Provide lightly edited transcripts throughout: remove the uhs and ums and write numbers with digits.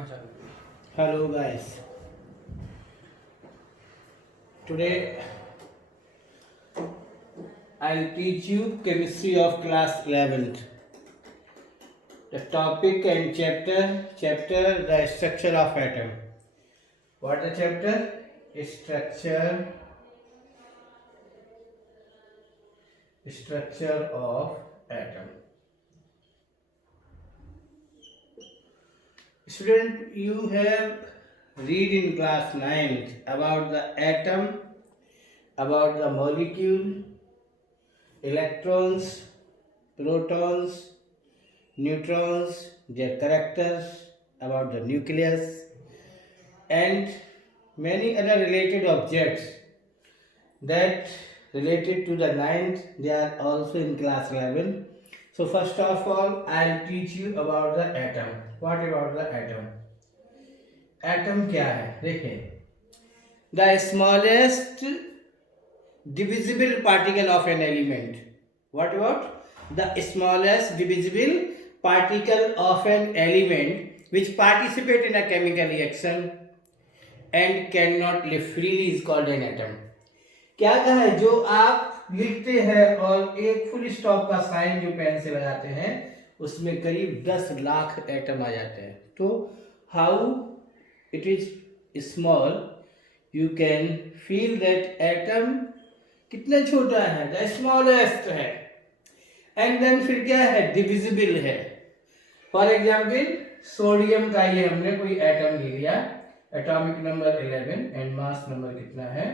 हाँ चलो। Hello guys. Today I'll teach you chemistry of class 11th. The topic and chapter the structure of atom. What the chapter? Structure of atom. Student, you have read in class 9th about the atom, about the molecule, electrons, protons, neutrons, their characters, about the nucleus, and many other related objects that related to the ninth, they are also in class 11. So first of all, I'll teach you about the atom. What about the atom? Atom क्या है? देखिए, the smallest divisible particle of an element. What about the smallest divisible particle of an element which participate in a chemical reaction and cannot live freely is called an atom. क्या कहा है? जो आप लिखते हैं और एक फुल स्टॉप का साइन जो पेन से लगाते हैं उसमें करीब 10 लाख एटम आ जाते हैं. तो how it is small, you can feel that atom कितना छोटा है, द स्मॉलेस्ट है. एंड देन फिर क्या है? डिविजिबल है. फॉर एग्जाम्पल सोडियम का ये हमने कोई एटम ले लिया, atomic number 11 and mass number कितना है?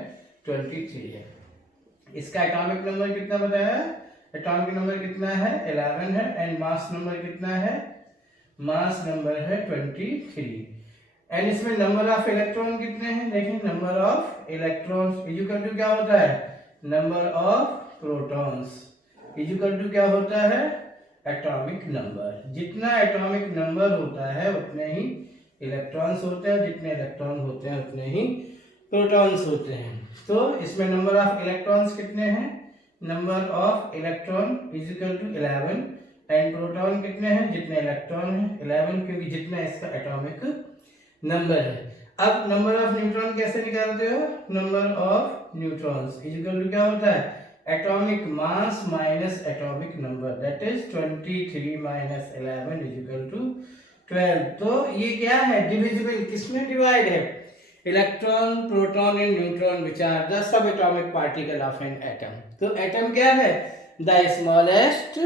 23 है. इसका एटॉमिक नंबर कितना बताया? एटॉमिक नंबर कितना है? 11 है. एंड मास नंबर कितना है? मास नंबर है 23. एंड इसमें नंबर ऑफ इलेक्ट्रॉन कितने हैं? देखिए, number of electrons equal to क्या होता है? Number of protons equal to क्या होता है? Atomic number. जितना एटॉमिक नंबर होता है उतने ही इलेक्ट्रॉन्स होते हैं, जितने इलेक्ट्रॉन होते हैं उतने ही प्रोटॉन्स होते हैं. तो इसमें नंबर ऑफ इलेक्ट्रॉन्स कितने हैं? Number of electron is equal to 11 and proton कितने हैं? जितने इलेक्ट्रॉन हैं 11, क्योंकि जितना इसका एटॉमिक नंबर है. अब नंबर ऑफ न्यूट्रॉन कैसे निकालते हो? Number of neutrons is equal to क्या होता है? Atomic mass minus atomic number, that is 23 minus 11 is equal to 12. तो ये क्या है? डिविजिबल. किसमें डिवाइड है? Electron, proton and neutron which are the sub atomic particle of an atom. तो एटम क्या है? The smallest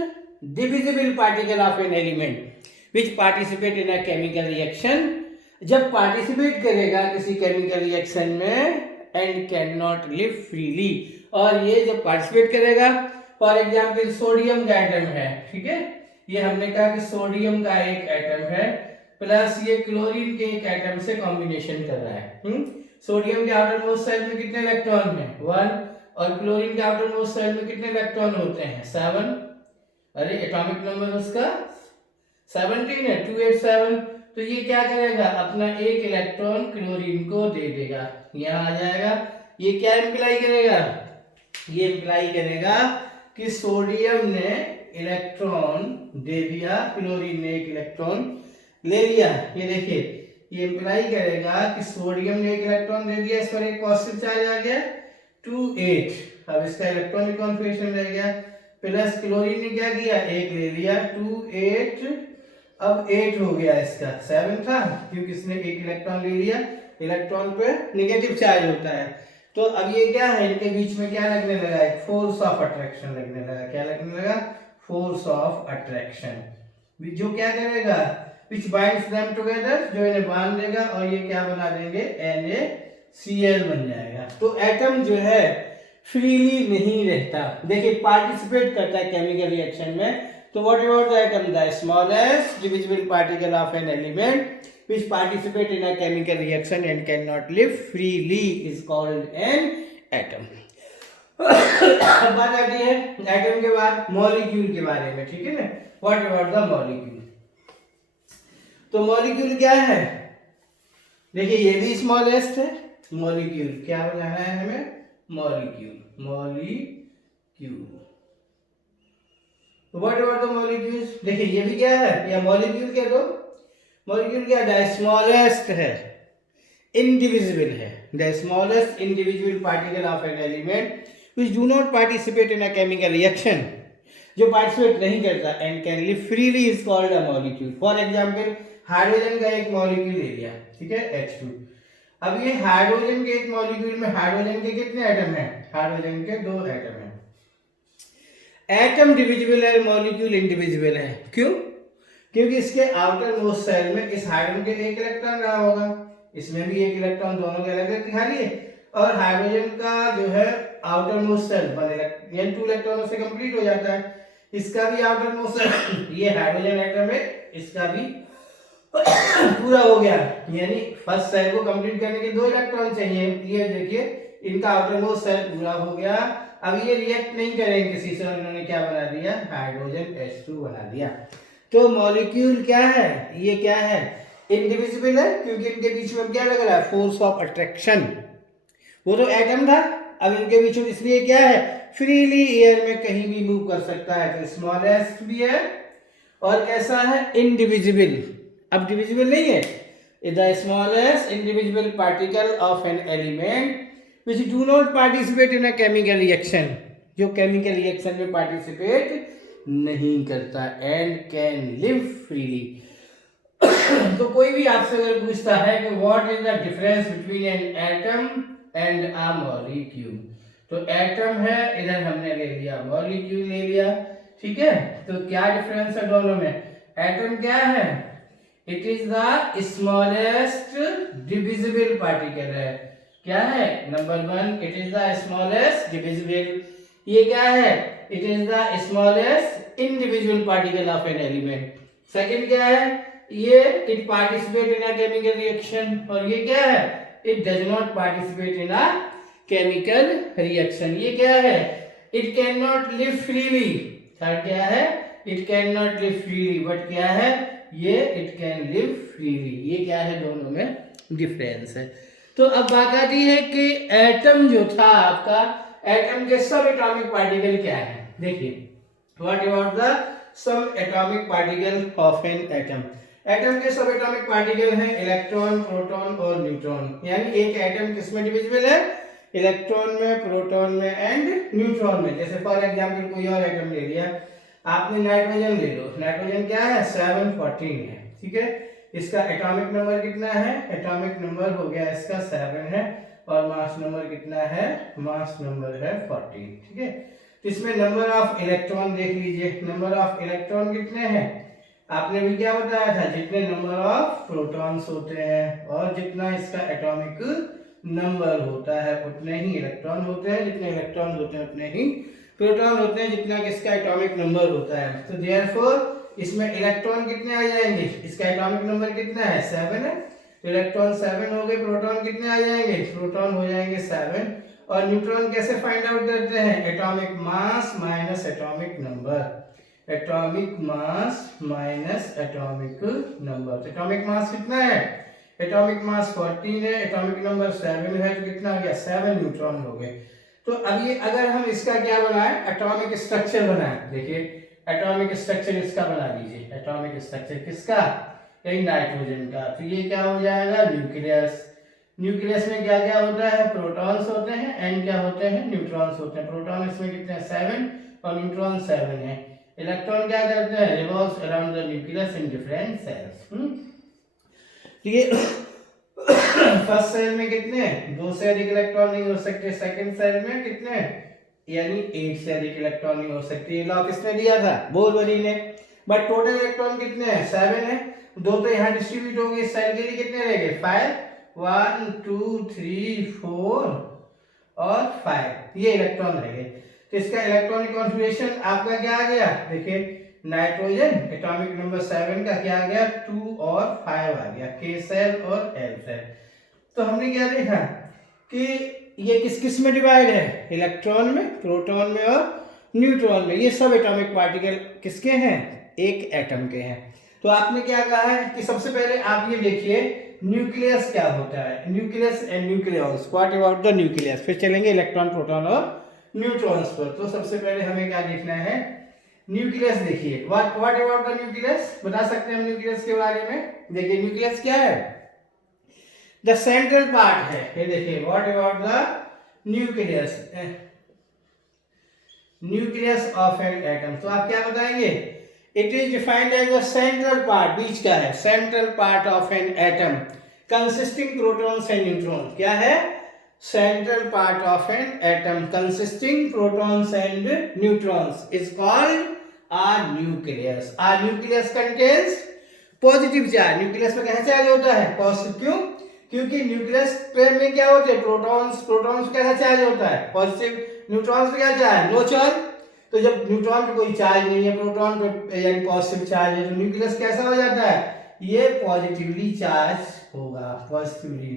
divisible particle of an element which participate in a chemical reaction. जब पार्टिसिपेट करेगा किसी केमिकल रिएक्शन में and can not live freely. और ये जब पार्टिसिपेट करेगा, फॉर एग्जाम्पल सोडियम का एटम है, ठीक है, ये हमने कहा कि सोडियम का एक एटम है प्लस ये क्लोरीन के एक एटम से कॉम्बिनेशन कर रहा है. सोडियम के आउटर मोस्ट शेल में कितने इलेक्ट्रॉन हैं? 1. और क्लोरीन के आउटर मोस्ट शेल में कितने इलेक्ट्रॉन होते हैं? 7. अरे एटॉमिक नंबर उसका 17 है, 287. तो ये क्या करेगा? अपना एक इलेक्ट्रॉन क्लोरीन को दे देगा, यहाँ आ जाएगा. ये क्या इंप्लाई करेगा? ये इंप्लाई करेगा कि सोडियम ने इलेक्ट्रॉन दे दिया, क्लोरीन ने एक इलेक्ट्रॉन ले लिया. ये देखिए, ये इंप्लाई करेगा कि सोडियम ने एक इलेक्ट्रॉन दे दिया, इस पर एक पॉजिटिव चार्ज आ गया 2,8. अब इसका इलेक्ट्रॉनिक कॉन्फ़िगरेशन रह गया. प्लस क्लोरीन ने क्या किया? एक ले लिया 2,8. अब 8 हो गया, इसका 7 था क्योंकि इसने एक इलेक्ट्रॉन ले लिया. इलेक्ट्रॉन पे नेगेटिव चार्ज होता है. तो अब ये क्या है? इनके बीच में क्या लगने लगा? एक फोर्स ऑफ अट्रैक्शन लगने लगा. क्या लगने लगा? फोर्स ऑफ अट्रैक्शन, जो क्या करेगा? which binds them together, जो इन्हें बांध देगा और ये क्या बना देंगे? NaCl बन जाएगा. तो एटम जो है फ्रीली नहीं रहता. देखिए, पार्टिसिपेट करता है केमिकल रिएक्शन में. तो what about the atom? The smallest divisible particle of an element which participate in a chemical reaction and cannot live freely is called an atom. अब बात आती है एटम के बाद मॉलिक्यूल के बारे में, ठीक है ना? What about the molecule? तो मॉलिक्यूल क्या है? देखिए, ये भी स्मॉलेस्ट है. मॉलिक्यूल क्या बनाना है हमें? मॉलिक्यूल. तो व्हाट अबाउट द मॉलिक्यूल्स? देखिए, ये भी क्या है? या मॉलिक्यूल कह दो. मॉलिक्यूल क्या द स्मॉलेस्ट है, indivisible है, the smallest individual particle of an element which do not participate in a chemical reaction, जो पार्टिसिपेट नहीं करता and can live freely is called a molecule. For example hydrogen का एक molecule ले लिया, ठीक है, H2। अब ये हाइड्रोजन के एक मॉलिक्यूल में हाइड्रोजन के कितने एटम हैं? हाइड्रोजन के 2 एटम हैं। एटम डिविजिबल है, मॉलिक्यूल इंडिविजिबल है। क्यों? क्योंकि इसके आउटर मोस्ट सेल में इस हाइड्रोजन के एक इलेक्ट्रॉन रहा होगा, इसमें भी एक इलेक्ट्रॉन, दोनों के अलग अलग खाली है। और हाइड्रोजन का जो है आउटर मोस्ट सेल 2 इलेक्ट्रॉनों से कंप्लीट हो जाता है। इसका भी आउटर मोस्ट सेल ये हाइड्रोजन एटम है, इसका भी पूरा हो गया, यानी फर्स्ट सेल को कंप्लीट करने के 2 इलेक्ट्रॉन चाहिए। ये देखिए इनका आउटर मोस्ट सेल पूरा हो गया। अब ये रिएक्ट नहीं करेंगे किसी से, इन्होंने क्या बना दिया? हाइड्रोजन H2 बना दिया। तो मॉलिक्यूल क्या है? ये क्या है? इंडिविजिबल है, क्योंकि इनके बीच में क्या लग रहा है? Force of attraction. वो तो एटम था, अब इनके बीच में इसलिए क्या है? फ्रीली एयर में कहीं भी मूव कर सकता है। तो स्मॉलेस्ट भी है और कैसा है? इंडिविजिबल। अब डिविजिबल नहीं है। The smallest indivisible particle of an element which do not participate in a chemical reaction, जो केमिकल रिएक्शन में पार्टिसिपेट नहीं करता एंड कैन लिव फ्रीली। तो कोई भी आपसे अगर पूछता है कि what is the difference between an atom and a molecule, तो एटम है, इधर हमने ले लिया मॉलिक्यूल ले लिया, ठीक है। तो क्या डिफरेंस है दोनों में? एटम क्या है? It is the smallest divisible particle है। क्या है? Number 1 it is the smallest divisible. ये क्या है? It is the smallest individual particle of an element. Second क्या है? ये it participate in a chemical reaction. और ये क्या है? It does not participate in a chemical reaction. ये क्या है? It can not live freely. Third क्या है? It can not live freely. But क्या है? ये इट कैन लिव फ्रीली। ये क्या है? दोनों में डिफरेंस है। तो अब बात आती है कि एटम जो था आपका, एटम के सब एटॉमिक पार्टिकल क्या है? देखिए, what about the sub atomic particle of an atom. Atom के सब एटॉमिक पार्टिकल हैं इलेक्ट्रॉन, प्रोटॉन और न्यूट्रॉन। यानी एक एटम किसमें डिविजिबल है? इलेक्ट्रॉन में, प्रोटॉन में एंड न्यूट्रॉन में। जैसे फॉर एग्जांपल कोई और एटम ले लिया आपने, नाइट्रोजन ले लो। नाइट्रोजन क्या है? 714 है, ठीक है। इसका एटॉमिक नंबर कितना है? एटॉमिक नंबर हो गया इसका 7 है और मास नंबर कितना है? मास नंबर है 14, ठीक है। तो इसमें नंबर ऑफ इलेक्ट्रॉन देख लीजिए, नंबर ऑफ इलेक्ट्रॉन कितने हैं? आपने भी क्या बताया था? जितने नंबर ऑफ प्रोटॉन्स होते हैं और जितना इसका एटॉमिक नंबर होता है उतने ही इलेक्ट्रॉन होते हैं, जितने इलेक्ट्रॉन होते हैं उतने ही प्रोटॉन होते हैं, जितना किसका एटॉमिक नंबर होता है। तो देयरफॉर इसमें इलेक्ट्रॉन कितने आ जाएंगे? इसका एटॉमिक नंबर कितना है? 7 है, तो इलेक्ट्रॉन 7 हो गए। प्रोटॉन कितने आ जाएंगे? प्रोटॉन हो जाएंगे 7। और न्यूट्रॉन कैसे फाइंड आउट करते हैं? Atomic mass minus atomic number. Atomic mass minus atomic number. Atomic mass कितना है? एटॉमिक मास 14 है, एटॉमिक नंबर 7 है, तो कितना आ गया? 7 न्यूट्रॉन हो गए। तो अब ये अगर हम इसका क्या बनाएं? एटॉमिक स्ट्रक्चर बनाएं। देखिए एटॉमिक स्ट्रक्चर इसका बना लीजिए। एटॉमिक स्ट्रक्चर किसका? यही नाइट्रोजन का। तो ये क्या हो जाएगा? न्यूक्लियस। न्यूक्लियस में क्या क्या होता है? प्रोटॉन्स होते हैं एंड क्या होते हैं? न्यूट्रॉन्स होते हैं। प्रोटॉन इसमें कितने हैं? 7 और न्यूट्रॉन 7 है। इलेक्ट्रॉन क्या करते हैं? Revolves around the nucleus in different cells. तो ये फर्स्ट सेल में कितने? 2 से अधिक इलेक्ट्रॉन नहीं हो सकते। सेकंड सेल में कितने? यानी 8 से अधिक इलेक्ट्रॉन नहीं हो सकते। ये लॉ किसने दिया था? बोरवली ने। बट टोटल इलेक्ट्रॉन कितने हैं? 7 है। 2 तो यहाँ डिस्ट्रीब्यूट हो गए, सेल के लिए कितने रह गए? 5। 1 2 3 4 और 5 ये इलेक्ट्रॉन रह गए। तो इसका इलेक्ट्रॉनिक कॉन्फ़िगरेशन आपका क्या आ गया? देखिए नाइट्रोजन एटॉमिक नंबर 7 का क्या आ गया? 2 और 5 आ गया, K सेल और L सेल। तो हमने क्या देखा कि ये किस किस में डिवाइड है? इलेक्ट्रॉन में, प्रोटॉन में और न्यूट्रॉन में। ये सब एटॉमिक पार्टिकल किसके हैं? एक एटम के हैं। तो आपने क्या कहा है कि सबसे पहले आप ये देखिए न्यूक्लियस क्या होता है। Nucleus and nucleus, what about the nucleus. फिर चलेंगे इलेक्ट्रॉन, प्रोटॉन और न्यूट्रॉन्स पर। तो सबसे पहले हमें क्या देखना है? न्यूक्लियस देखिए, व्हाट अबाउट द न्यूक्लियस, बता सकते हैं हम न्यूक्लियस के बारे में। देखिए न्यूक्लियस क्या है, द सेंट्रल पार्ट है। ये देखिए what about the nucleus, nucleus of an atom. तो आप क्या बताएंगे, it is defined as the central part, बीच का है, central part of an atom consisting protons and neutrons. क्या है, central part of an atom consisting protons and neutrons is called a nucleus. A nucleus contains positive charge. Nucleus में कैसा charge होता है, positive. क्यों, क्योंकि न्यूक्लियस पे में क्या होते हैं, प्रोटॉन्स। प्रोटॉन्स कैसा चार्ज होता है, पॉजिटिव। न्यूट्रॉन्स पे क्या चार्ज, नो चार्ज। तो जब न्यूट्रॉन पे कोई चार्ज नहीं है, प्रोटॉन पे यानी पॉजिटिव चार्ज है, तो न्यूक्लियस कैसा हो जाता है, ये पॉजिटिवली चार्ज होगा, पॉजिटिवली।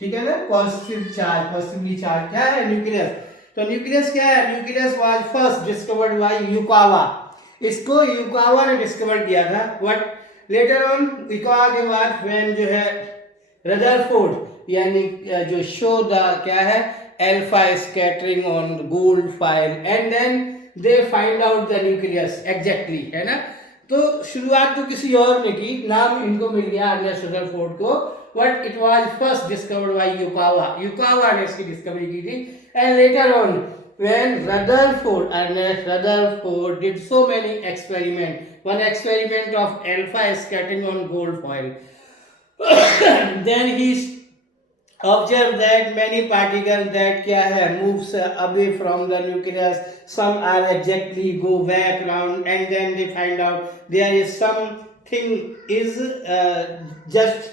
ठीक है ना, पॉजिटिव चार्ज, पॉजिटिवली चार्ज क्या है, न्यूक्लियस। तो न्यूक्लियस क्या है, nucleus was first discovered by Yukawa. इसको यूकावा ने डिस्कवर किया था। व्हाट लेटर ऑन, यूकावा के बाद व्हेन जो है रदरफोर्ड यानी जो शो द क्या है alpha scattering on gold foil and then they find out the nucleus exactly, है ना। तो शुरुआत तो किसी और ने की, नाम इनको मिल गया अर्नेस्ट रदरफोर्ड को, but it was first discovered by Yukawa. Yukawa ने इसकी डिस्कवरी की थी। And later on when Rutherford, Ernest Rutherford did so many experiment, one experiment of alpha scattering on gold foil, then he observed that many particles that क्या है moves away from the nucleus, some are exactly go back round and then they find out there is something is just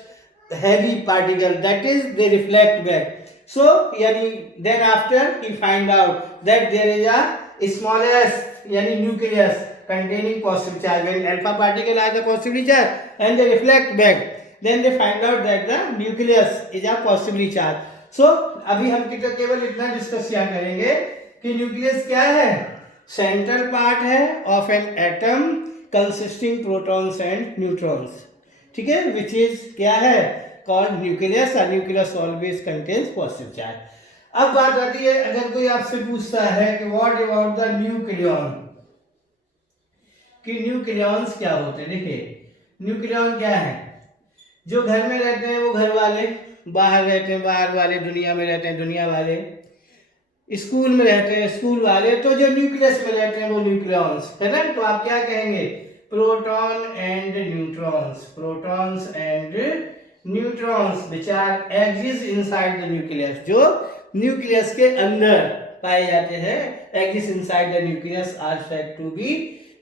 heavy particle, that is they reflect back. So yani then after he find out that there is a smallest yani nucleus containing positive charge, when alpha particle are the positively charged and they reflect back, then they find out that the nucleus is a positively charged. So अभी हम केवल इतना discuss क्या करेंगे कि nucleus क्या है, central part है of an atom consisting protons and neutrons. ठीक है, विच इज क्या है कॉल्ड न्यूक्लियस। और nucleus always contains positive charge. अब बात आती है, अगर कोई आपसे पूछता है कि व्हाट अबाउट द न्यूक्लियॉन, कि न्यूक्लियॉन्स क्या होते हैं। देखिए न्यूक्लियॉन क्या है, जो घर में रहते हैं वो घर वाले, बाहर रहते हैं बाहर वाले, दुनिया में रहते हैं दुनिया वाले, स्कूल में रहते हैं स्कूल वाले, तो जो न्यूक्लियस में रहते हैं वो न्यूक्लियॉन्स, है ना। तो आप क्या कहेंगे, proton and neutrons, protons and neutrons which are exist inside the nucleus, जो न्यूक्लियस के अंदर पाए जाते हैं, exist inside the nucleus are said to be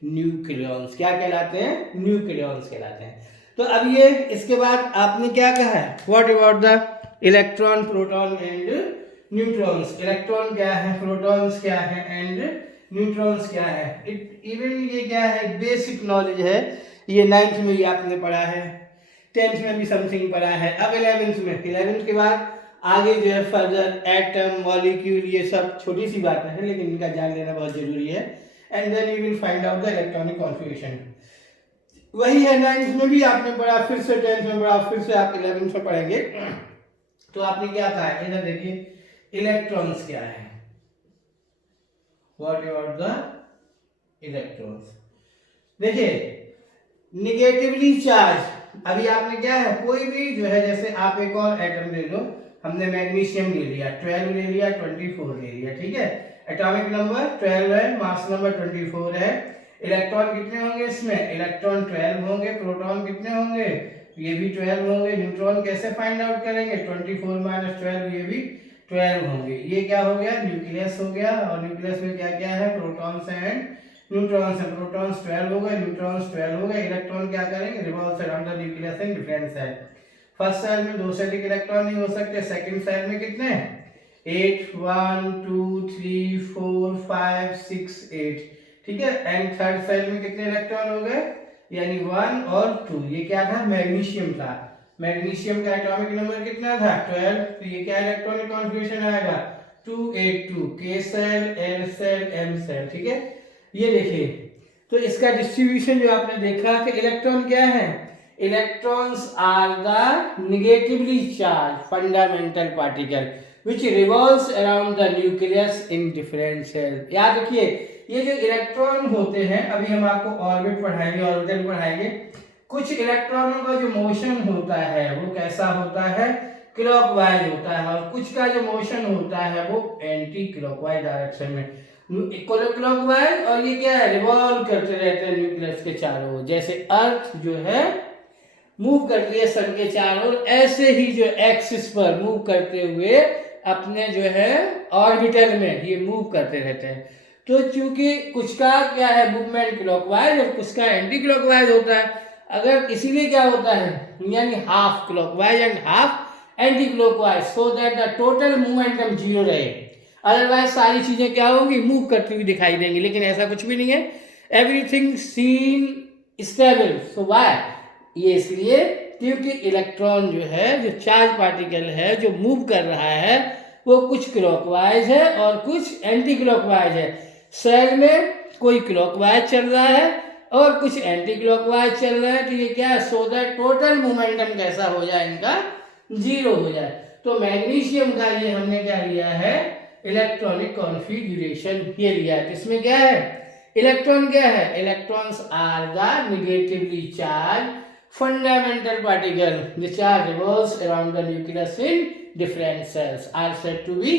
nucleons. क्या कहलाते हैं, न्यूक्लियॉन्स कहलाते हैं। तो अब ये इसके बाद आपने क्या कहा है, what about the electron, proton and neutrons. Electron क्या है, प्रोटॉन्स क्या है एंड न्यूट्रॉन्स क्या है। इट इवन ये क्या है, बेसिक नॉलेज है, ये 9th में भी आपने पढ़ा है, 10th में भी समथिंग पढ़ा है। अब 11th में, 11th के बाद आगे जो है फर्दर एटम, मॉलिक्यूल, ये सब छोटी सी बातें हैं लेकिन इनका जान लेना बहुत जरूरी है। And then you will find out the electronic configuration. वही है 9th में भी आपने पढ़ा, फिर से 10th में पढ़ा, फिर से आप 11th में पढ़ेंगे। तो आपने क्या कहा, इधर देखिए इलेक्ट्रॉन्स क्या है, व्हाट अबाउट द इलेक्ट्रॉन्स। देखिए निगेटिवली चार्ज, अभी आपने क्या है, कोई भी जो है, जैसे आप एक और एटम ले लो, हमने मैग्नीशियम ले लिया, 12 ले लिया, 24 ले लिया, ठीक है। एटॉमिक नंबर 12 है, मास नंबर 24 है। इलेक्ट्रॉन कितने होंगे इसमें, इलेक्ट्रॉन 12 होंगे। प्रोटॉन कितने होंगे, ये भी 12 होंगे। न्यूट्रॉन कैसे फाइंड आउट करेंगे, 24 - 12, ये भी 12 होंगे। ये क्या हो गया, न्यूक्लियस हो गया। और न्यूक्लियस में क्या क्या है, प्रोटॉन्स एंड न्यूट्रॉन्स है। प्रोटॉन्स 12 हो गए, न्यूट्रॉन्स 12 हो गए। इलेक्ट्रॉन क्या करेंगे, revolves around the nucleus in different shell. First shell में 2 से अधिक इलेक्ट्रॉन नहीं हो सकते। सेकंड सेल में कितने, 8, 1 2 3 4 5 6 8, ठीक है। एंड थर्ड सेल में कितने इलेक्ट्रॉन हो गए, यानी 1 और 2। ये क्या था, मैग्नीशियम था। मैग्नीशियम का एटॉमिक नंबर कितना था, 12। तो ये क्या इलेक्ट्रॉनिक कॉन्फ़िगरेशन आएगा, 282, K shell, L shell, M shell, ठीक है। ये देखिए, तो इसका डिस्ट्रीब्यूशन जो आपने देखा कि इलेक्ट्रॉन क्या है, electrons are the negatively charge fundamental particle which revolves around the nucleus in different cells। याद रखिए, ये जो इलेक्ट्रॉन होते हैं, अभी हम आपको ऑर्बिट पढ़ाएंगे, ऑर्बिटल पढ़ाएंगे। कुछ इलेक्ट्रॉनों का जो मोशन होता है वो कैसा होता है, क्लॉकवाइज होता है, और कुछ का जो मोशन होता है वो एंटी क्लॉकवाइज डायरेक्शन में, क्लॉकवाइज। और ये क्या है, रिवॉल्व करते रहते हैं न्यूक्लियस के चारों ओर। जैसे अर्थ जो है मूव करती है सन के चारों ओर, ऐसे ही जो एक्सिस पर मूव करते हुए अपने जो है ऑर्बिटल में ये मूव करते रहते हैं। तो चूंकि कुछ का क्या है मूवमेंट क्लॉकवाइज और कुछ का एंटी क्लॉकवाइज होता है, अगर इसीलिए क्या होता है, यानी half clockwise and half anti clockwise, so that the total momentum zero रहे। अदरवाइज सारी चीजें क्या होंगी, मूव करती हुई दिखाई देंगी, लेकिन ऐसा कुछ भी नहीं है। Everything seen stable. So why, ये इसलिए क्योंकि इलेक्ट्रॉन जो है, जो चार्ज पार्टिकल है जो मूव कर रहा है, वो कुछ क्लॉकवाइज है और कुछ एंटी क्लॉकवाइज है। सेल में कोई क्लॉकवाइज चल रहा है और कुछ एंटी क्लॉकवाइज चल रहा है। तो ये क्या है, सो दैट टोटल मोमेंटम कैसा हो जाए, इनका जीरो हो जाए। तो मैग्नीशियम का ये हमने क्या लिया है, इलेक्ट्रॉनिक कॉन्फ़िगरेशन ये लिया है। इसमें क्या है, इलेक्ट्रॉन क्या है, electrons are the negatively charge fundamental particle which are revolves around the nucleus in different cells are said to be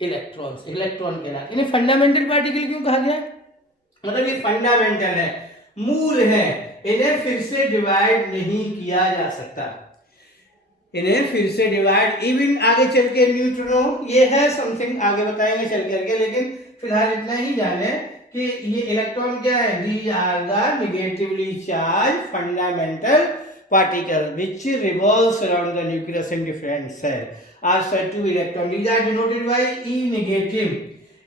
electrons। Electron कहलाते हैं। इन्हें फंडामेंटल पार्टिकल क्यों कहा गया, मतलब ये फंडामेंटल है, मूल है, इन्हें फिर से डिवाइड नहीं किया जा सकता, इन्हें फिर से डिवाइड इवन आगे चल के न्यूट्रिनो ये है समथिंग, आगे बताएंगे चल करके, लेकिन फिलहाल इतना ही जाने कि ये इलेक्ट्रॉन क्या है, they are the negatively charge fundamental particle which revolves around the nucleus in different shell are said to electron. These are denoted by e negative,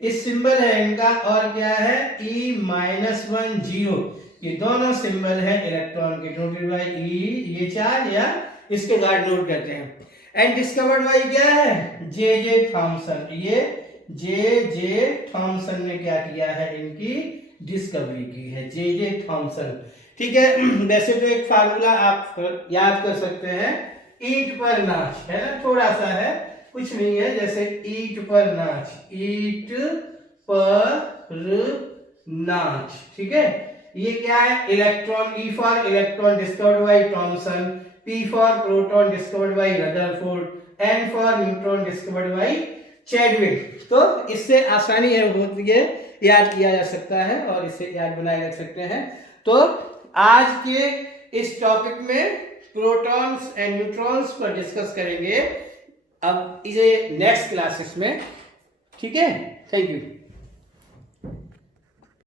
इस सिंबल है इनका, और क्या है E-1 0, ये दोनों सिंबल है इलेक्ट्रॉन के, डिनोटेड बाय ई ये चार्ज या इसके साथ नोट करते हैं। एंड डिस्कवर्ड बाय क्या है, जे थॉमसन, ये जे थॉमसन ने क्या किया है, इनकी डिस्कवरी की है, जे थॉमसन। ठीक है, वैसे तो एक फार्मूला आप याद कर सकते हैं, ईट पर नाच, है ना, थोड़ा सा है, कुछ नहीं है, जैसे ईट पर नाच, ईट पर नाच। ठीक है, ये क्या है, electron, E for electron discovered by Thomson, P for proton discovered by Rutherford, N for neutron discovered by Chadwick. तो इससे आसानी है बहुत, ये याद किया जा सकता है और इससे याद बनाए रख सकते हैं। तो आज के इस टॉपिक में प्रोटॉन्स एंड न्यूट्रॉन्स पर डिस्कस करेंगे अब इसे नेक्स्ट क्लासेस में। ठीक है, थैंक यू।